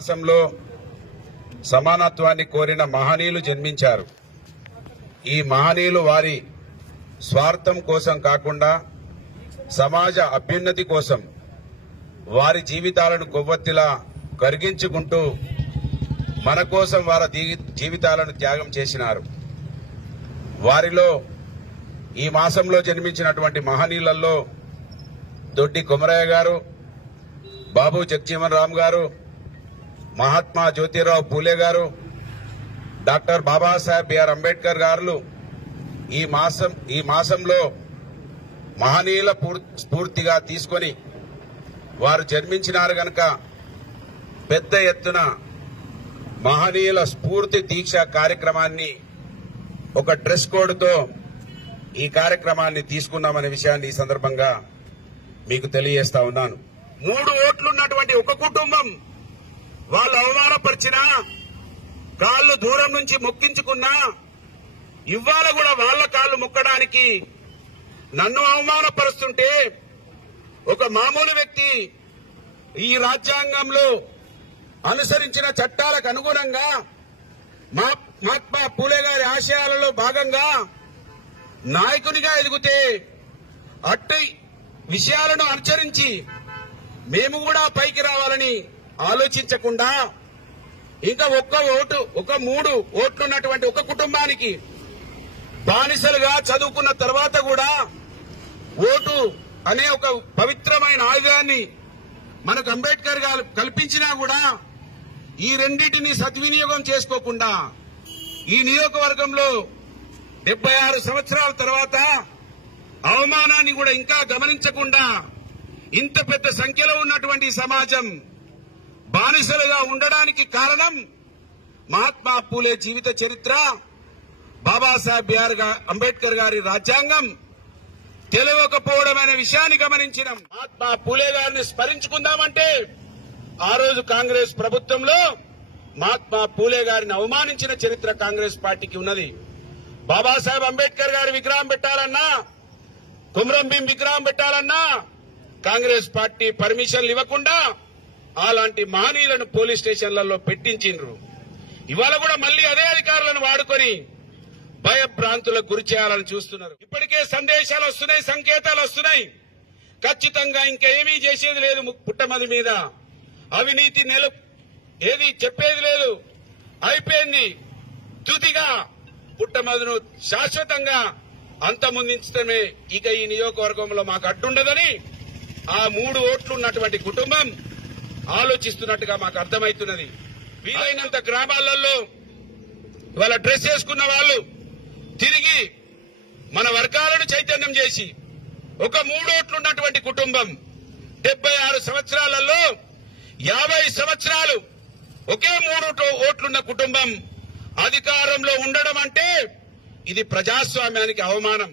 మాసంలో సమానత్వాన్ని కోరిన మహనీయులు జన్మించారు. ఈ మహనీయులు వారి స్వార్థం కోసం కాకుండా సమాజ అభ్యున్నతి కోసం వారి జీవితాలను కొవ్వొత్తిలా కరిగించుకుంటూ మన కోసం వారి జీవితాలను త్యాగం చేసినారు. వారిలో ఈ మాసంలో జన్మించినటువంటి మహనీయులలో దొడ్డి కొమరయ్య గారు, బాబు జగజీవన్ రామ్ గారు, మహాత్మా జ్యోతిరావు పూలే గారు, డాక్టర్ బాబాసాహెబ్ బిఆర్ అంబేద్కర్ గారు ఈ మాసంలో మహనీయుల స్ఫూర్తిగా తీసుకొని వారు జన్మించినారు గనక పెద్ద ఎత్తున మహనీయుల స్ఫూర్తి దీక్ష కార్యక్రమాన్ని ఒక డ్రెస్ కోడ్తో ఈ కార్యక్రమాన్ని తీసుకున్నామనే విషయాన్ని ఈ సందర్భంగా మీకు తెలియజేస్తా ఉన్నాను. 3 ఓట్లున్నటువంటి ఒక కుటుంబం వాళ్ళు అవమానపరిచినా, కాళ్ళు దూరం నుంచి మొక్కించుకున్నా, ఇవాళ కూడా వాళ్ళ కాళ్ళు మొక్కడానికి నన్ను అవమానపరుస్తుంటే ఒక మామూలు వ్యక్తి ఈ రాజ్యాంగంలో అనుసరించిన చట్టాలకు అనుగుణంగా మహాత్మా పూలే గారి ఆశయాలలో భాగంగా నాయకునిగా ఎదిగితే అట్టి విషయాలను అనుసరించి మేము కూడా పైకి రావాలని ఆలోచించకుండా ఇంకా ఒక 3 ఓట్లున్నటువంటి ఒక కుటుంబానికి బానిసలుగా చదువుకున్న తర్వాత కూడా ఓటు అనే ఒక పవిత్రమైన ఆయుధాన్ని మనకు అంబేద్కర్ గారు కల్పించినా కూడా ఈ రెండింటిని సద్వినియోగం చేసుకోకుండా ఈ నియోజకవర్గంలో 76 సంవత్సరాల తర్వాత అవమానాన్ని కూడా ఇంకా గమనించకుండా ఇంత పెద్ద సంఖ్యలో ఉన్నటువంటి సమాజం బానిసలుగా ఉండడానికి కారణం మహాత్మా పూలే జీవిత చరిత్ర, బాబాసాహెబ్ బిఆర్ అంబేద్కర్ గారి రాజ్యాంగం తెలియకపోవడమైన విషయాన్ని గమనించిన మహాత్మా పూలే గారిని స్మరించుకుందామంటే ఆ రోజు కాంగ్రెస్ ప్రభుత్వంలో మహాత్మా పూలే గారిని అవమానించిన చరిత్ర కాంగ్రెస్ పార్టీకి ఉన్నది. బాబాసాహెబ్ అంబేద్కర్ గారి విగ్రహం పెట్టాలన్నా, కుమ్రం భీం విగ్రహం పెట్టాలన్నా కాంగ్రెస్ పార్టీ పర్మిషన్లు ఇవ్వకుండా అలాంటి మహనీయులను పోలీస్ స్టేషన్లలో పెట్టించిండ్రు. ఇవాళ కూడా మళ్లీ అదే అధికారులను వాడుకొని భయభ్రాంతులకు గురి చేయాలని చూస్తున్నారు. ఇప్పటికే సందేశాలు వస్తున్నాయి, సంకేతాలు వస్తున్నాయి. ఖచ్చితంగా ఇంకేమీ చేసేది లేదు పుట్టమది మీద. అవినీతి ఏది చెప్పేది లేదు, అయిపోయింది. తుదిగా పుట్టమదును శాశ్వతంగా అంతమొందించడమే ఇక ఈ నియోజకవర్గంలో మాకు అడ్డుండదని ఆ 3 ఓట్లున్నటువంటి కుటుంబం ఆలోచిస్తున్నట్టుగా మాకు అర్థమవుతున్నది. వీలైనంత గ్రామాలలో వాళ్ళ డ్రెస్ వేసుకున్న వాళ్ళు తిరిగి మన వర్గాలను చైతన్యం చేసి ఒక 3 ఓట్లున్నటువంటి కుటుంబం 76 సంవత్సరాలలో 50 సంవత్సరాలు ఒకే 3 ఓట్లున్న కుటుంబం అధికారంలో ఉండడం అంటే ఇది ప్రజాస్వామ్యానికి అవమానం.